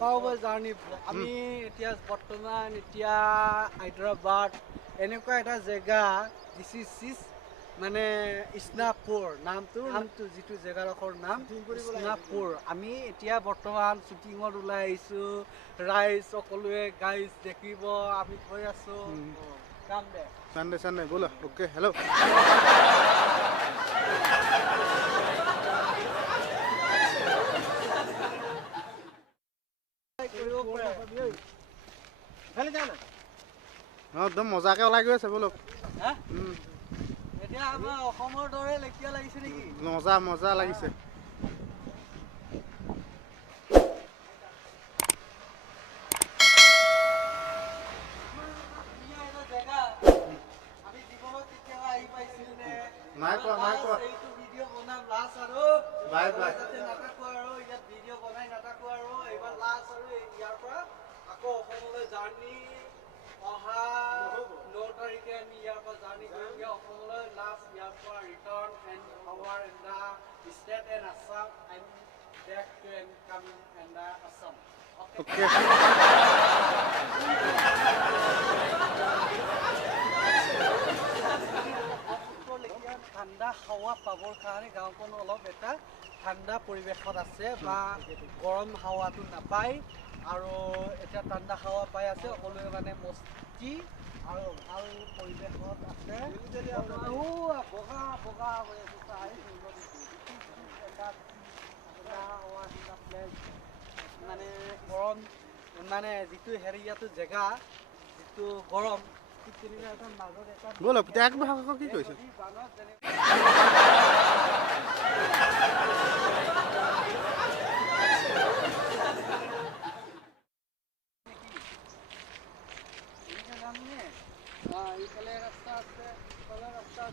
পাওয়া জাৰ্নি আমি এতিয়া বৰ্তমান এতিয়া হায়দৰাবাদ এনেকুৱা এটা জেগা দিছ ইজ মানে ইছনাপুৰ নামটো যিটো জেগাডোখৰ নাম ইছনাপুৰ আমি এতিয়া বৰ্তমান শ্বুটিঙত ওলাই আহিছোঁ ৰাইজ সকলোৱে গাইজ দেখিব আমি গৈ আছোঁ Sunday, bola. Okay, hello. একদম মজাকে ওলাই গৈ আছে বোলো এতিয়া আমাৰ অসমৰ দৰে লেখিয়া লাগিছে নেকি মজা লাগিছে নাই কোৱা এইটো ভিডিঅ' বনাম লাষ্ট আৰু বাই যাতে নাথাকো আৰু ইয়াত ভিডিঅ' বনাই নাথাকো আৰু এইবাৰ লাষ্ট আৰু ইয়াৰ পৰা আকৌ অসমলৈ জাৰ্ণি অহা 9 তাৰিখে আমি ইয়াৰ পৰা জাৰ্ণি কৰিমগৈ অসমলৈ লাষ্ট ইয়াৰ পৰা return and our in the state and Assam and back to and coming and the Assam okay ঠাণ্ডা হাৱা পাবৰ কাৰণে গাঁওখন অলপ এটা ঠাণ্ডা পৰিৱেশত আছে বা গৰম হাৱাটো নাপায় আৰু এতিয়া ঠাণ্ডা হাৱা পাই আছে সকলোৱে মানে মস্তি আৰু ভাল পৰিৱেশত আছে বগা হৈ আছে মানে গৰম মানে যিটো হেৰিয়াটো জেগা যিটো গৰম बोलो त्याग भाग কি কৈছে এইফালে ৰাস্তা আছে এইফালে ৰাস্তা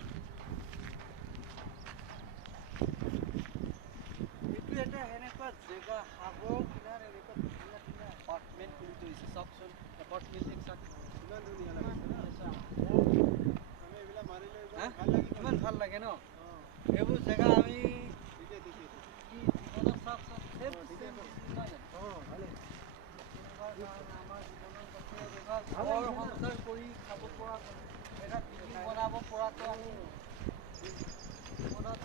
এইটো এটা সেনেকুৱা জেগা সাগৰ কিনাৰ এনেকুৱা ধুনীয়া ধুনীয়া এপাৰ্টমেণ্ট খুলি থৈছে চাওকচোন এপাৰ্টমেণ্ট একচাক কিমান ধুনীয়া লাগিছে কিমান ভাল লাগে ন এইবোৰ জেগা আমি জীৱনত চাওকচোন ঘৰ সংসাৰ কৰি খাব পৰা এটা বিল্ডিং বনাব পৰাকৈ আমি জীৱনত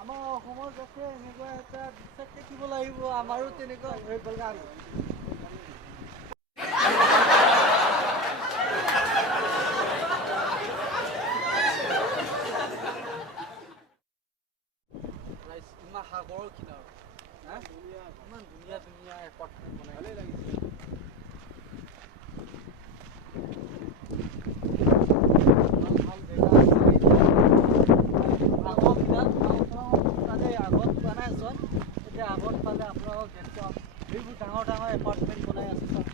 আমাৰ অসমৰ যাতে এনেকুৱা এটা বিশ্বাস থাকিব লাগিব আমাৰো তেনেকুৱা ইমান সাগৰৰ কিনাৰত ইমান ধুনীয়া ধুনীয়া এপাৰ্টমেণ্ট বনাই ভালেই লাগিছে ভাল জেগা আছে আগত তাতে আগত বনাই চোন এতিয়া আগত পালে আপোনালোকক দেখুৱাম এইবোৰ ডাঙৰ ডাঙৰ এপাৰ্টমেণ্ট বনাই আছে চব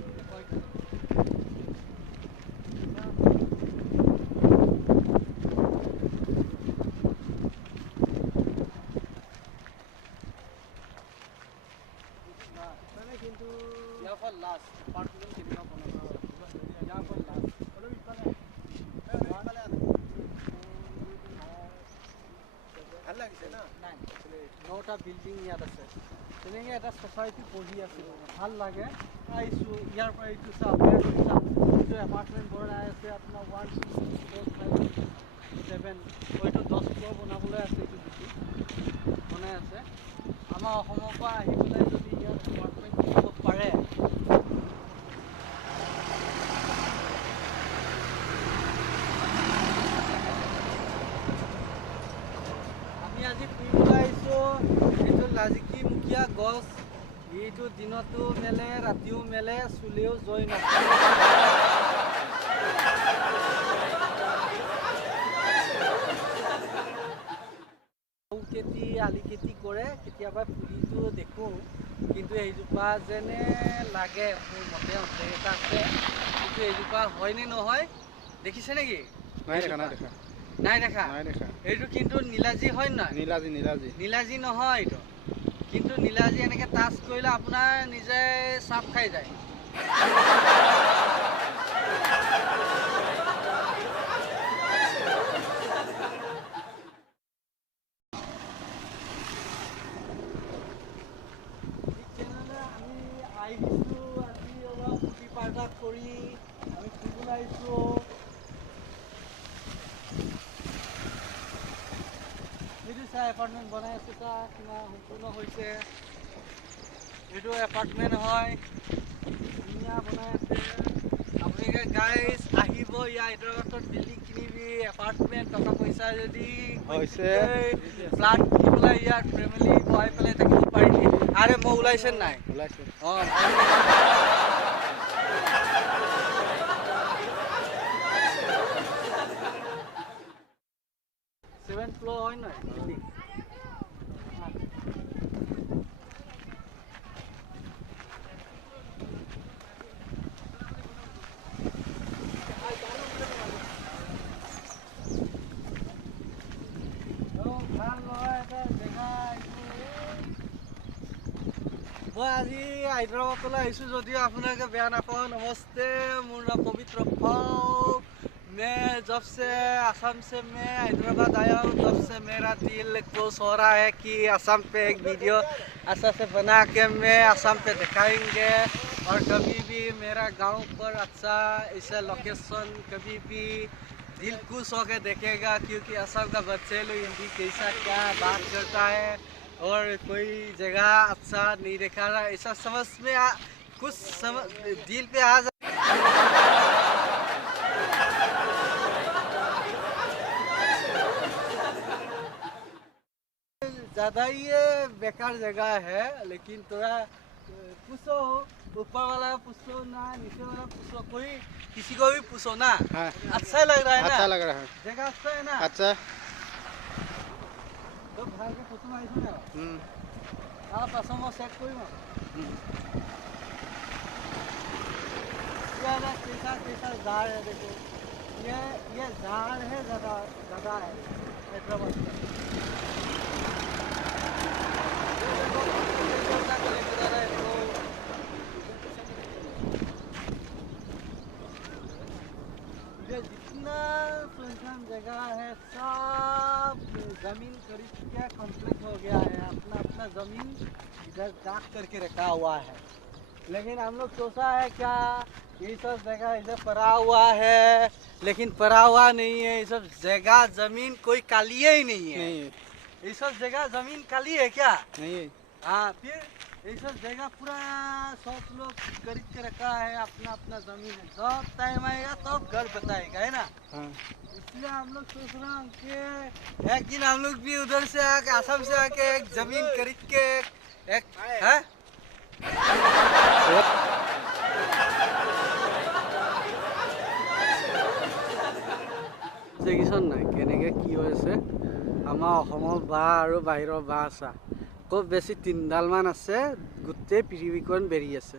কিন্তু ইয়াৰ পৰা লাষ্ট এপাৰ্টমেণ্ট কেনেকুৱা বনাব ইয়াৰ পৰা লাষ্ট ভাল লাগিছে না নাই 9টা বিল্ডিং ইয়াত আছে তেনেকৈ এটা ছ'চাইটি পঢ়ি আছোঁ ভাল লাগে আহিছোঁ ইয়াৰ পৰা এইটো চাওক এইটো এপাৰ্টমেণ্ট বনাই আছে আপোনাৰ 1 2 3 4 5 7 হয়তো 10 ফ্ল'ৰ বনাবলৈ আছে এইটো বেছি বনাই আছে আমাৰ অসমৰ পৰা আহি পেলাই যদি ইয়াত এপাৰ্টমেণ্ট কিনিব পাৰে আমি আজি ফুৰিবলৈ আহিছোঁ এইটো লাজিকিমুখীয়া গছ এইটো দিনতো মেলে ৰাতিও মেলে চুলেও জয় নকৰে আলি খেতি কৰে কেতিয়াবা পুলিটো দেখোঁ কিন্তু এইজোপা যেনে লাগে মোৰ মতে এটা আছে কিন্তু এইজোপা হয়নে নহয় দেখিছে নেকি নাই দেখা এইটো কিন্তু নীলাজী হয় নহয় নীলাজী নহয় এইটো কিন্তু নীলাজী এনেকৈ টাচ কৰিলে আপোনাৰ নিজে চাপ খাই যায় কৰি আমি ফুৰিবলৈ আহিছোঁ। এইটো চা এপাৰ্টমেণ্ট বনাই আছে, চা কিমান সম্পূৰ্ণ হৈছে। এইটো এপাৰ্টমেণ্ট হয়, ধুনীয়া বনাই আছে। আপোনালোকে গাইজ আহিব ইয়াৰ হায়দৰাবাদত বিল্ডিং কিনিবি, এপাৰ্টমেণ্ট টকা পইচা যদি হৈছে ফ্লাট কিনি পেলাই ইয়াত ফেমিলি বহাই পেলাই থাকিব পাৰিবি। আৰে মই ওলাইছে নাই? ওলাইছে। অঁ 7th floor হয় নাই বিল্ডিং? মই আজি হায়দৰাবাদলৈ আহিছোঁ যদিও আপোনালোকে বেয়া নাপাওঁ। নমস্তে, মোৰ নাম পবিত্ৰ পাও। मैं जब से असम से मैं हैदराबाद आया हूँ, तब से मेरा दिल खुश हो रहा है कि असम पे एक वीडियो अच्छा से बना के मैं असम पे दिखाएंगे। और कभी भी मेरा गांव पर अच्छा ऐसा लोकेशन कभी भी दिल खुश होकर देखेगा, क्योंकि असम का बच्चे लोग हिंदी कैसा क्या बात करता है और कोई जगह अच्छा नहीं देखा रहा, ऐसा समझ में कुछ समझ दिल पे आ ज़्यादा ही ये बेकार जगह है। लेकिन थोड़ा पूछो, ऊपर वाला पूछो ना, नीचे वाला पूछो, कोई किसी को भी पूछो ना। हाँ। अच्छा लग रहा है ना? अच्छा लग रहा है। जगह अच्छा है ना? अच्छा। तो भाई के फोटो मारिছো ना? आप असम सेट कोई ना? कैसा कैसा झाड़ है देखो। ये झाड़ है, जगह है हैदराबाद का। जितना सुनसान जगह है सब जमीन खरीद के कंप्लीट हो गया है। अपना अपना जमीन इधर दाग करके रखा हुआ है। लेकिन हम लोग सोचा है क्या ये सब जगह इधर पड़ा हुआ है, लेकिन पड़ा हुआ नहीं है। ये सब जगह जमीन कोई काली ही नहीं है। नहीं ये सब जगह जमीन काली है क्या? नहीं है। हाँ, फिर ये सब जगह पूरा सब लोग खरीद के रखा है, अपना अपना जमीन है। जब टाइम आएगा तब घर बताएगा, है ना? हाँ। इसलिए हम लोग सोच रहे हैं कि एक दिन हम लोग भी उधर से आके असम से आके एक जमीन खरीद के एक है দেখিছন নাই কেনেকৈ কি হৈছে আমাৰ অসমৰ বাঁহ আৰু বাহিৰৰ বাঁহ আছা খুব বেছি 3ডালমান আছে, গোটেই পৃথিৱীখন বেৰি আছে।